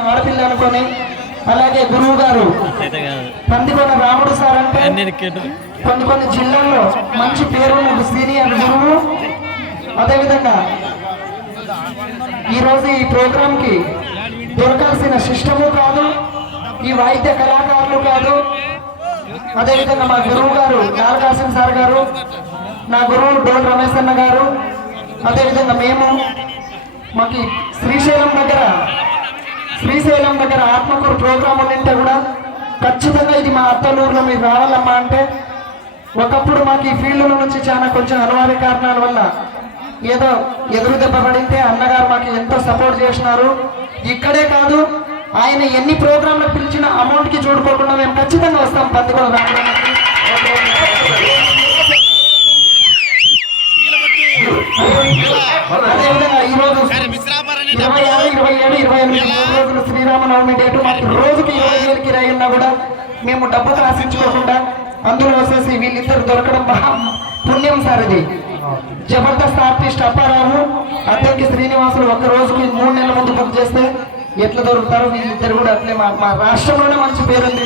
చేసిన ఆడపిల్ల అనుకొని, అలాగే గురువు గారు పందికొండ రాముడు సార్ అంటే కొన్ని జిల్లాల్లో మంచి పేరున్న సీనియర్ గురువు. అదేవిధంగా ఈరోజు ఈ ప్రోగ్రామ్ కి దొరకాల్సిన సిస్టము కాదు, ఈ వాయిద్య కళాకారులు కాదు. అదేవిధంగా మా గురువు గారు నాగరాసిన సార్ గారు, నా గురువు డోల్ రమేష్ అన్న గారు, అదేవిధంగా మాకు శ్రీశైలం దగ్గర ఆత్మకూరు ప్రోగ్రామ్ ఉంటే కూడా ఖచ్చితంగా ఇది మా అత్తలూరులో మీరు రావాలమ్మా అంటే, ఒకప్పుడు మాకు ఈ ఫీల్డ్ నుంచి చాలా కొంచెం అనివార్య కారణాల వల్ల ఏదో ఎదురు దెబ్బ పడితే అన్నగారు మాకు ఎంతో సపోర్ట్ చేసినారు. ఇక్కడే కాదు, ఆయన ఎన్ని ప్రోగ్రాంలు పిలిచిన అమౌంట్ కి చూడుకోకుండా మేము ఖచ్చితంగా వస్తాం పందికొండ రావడానికి. అదేవిధంగా ఈరోజు 26, 27, 28 రోజులు శ్రీరామనవమి డేటు. మాకు రోజుకి 20,000 కిరాయి ఉన్నా కూడా మేము డబ్బులు ఆశించుకోకుండా అందులో వచ్చేసి వీళ్ళిద్దరు దొరకడం మహా పుణ్యం సార్. ఇది జబర్దస్త్ ఆర్టిస్ట్ అప్పారావు, అద్దెకి శ్రీనివాసులు ఒక్క రోజుకి 3 నెలల ముందు బుక్ చేస్తే ఎట్లా దొరుకుతారు వీళ్ళిద్దరు కూడా అట్లే. మా రాష్ట్రంలోనే మంచి పేరుంది.